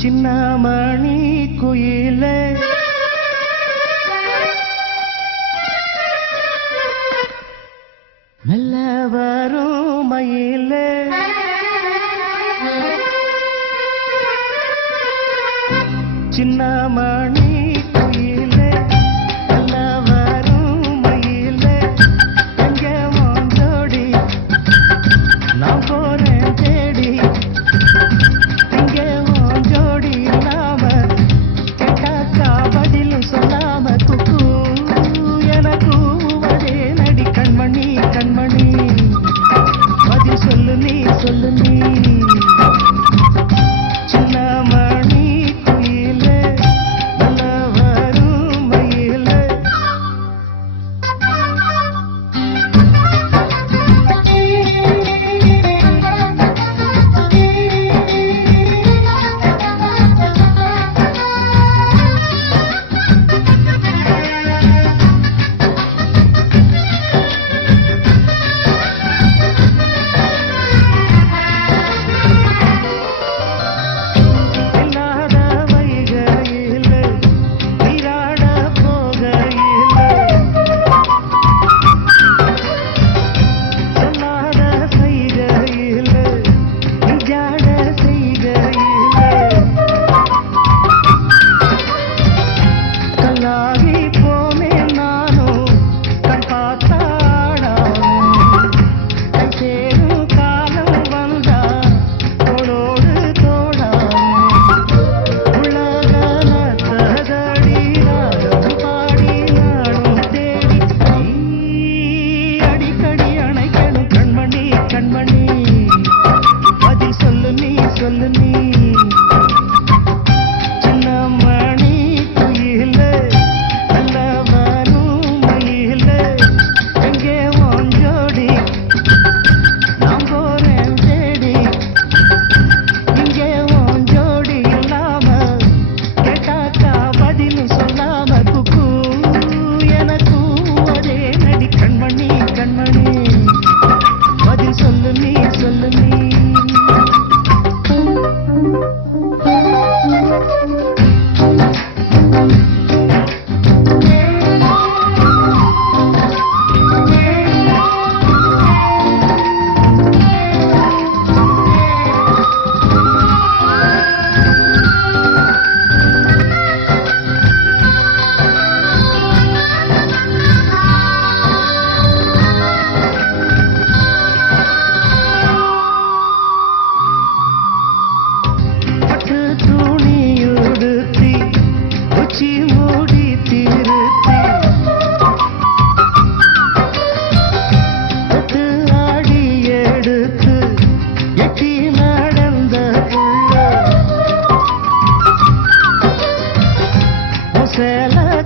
சின்னமணி குயிலே மெல்ல வரும் மயிலே சின்னமணி குயிலே மெல்ல வரும் மயிலே எங்கே வாஞ்சோடி நான் போறேன் தேடி இங்கே வாஞ்சோடி இல்லாம கேட்டாக்கா பதிலும் சொல்லாம குக்கு எனக்கு அதே நடி கண்மணி கண்மணி பதில் சொல்லு நீ சொல்லு நீ சின்னமணி குயிலே நல்ல வரும் மயிலே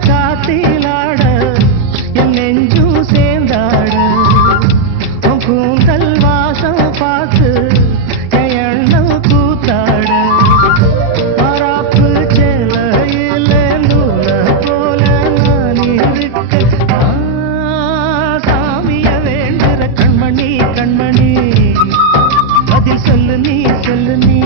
காத்திலாட என் நெஞ்சும் சேர்ந்தாட உன் கூந்தல் வாசம் பார்த்து என் எண்ணம் கூத்தாட மராப்பு செலையில நூல போல நான் இருக்க சாமிய வேண்டுற கண்மணி கண்மணி பதில் சொல்லு நீ சொல்லு நீ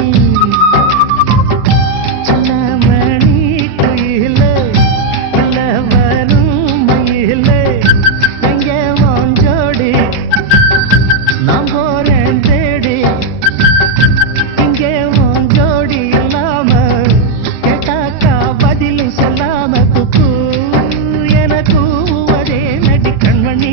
சொல்லாம குக்கு எனக்கு அதே நடி கண்மணி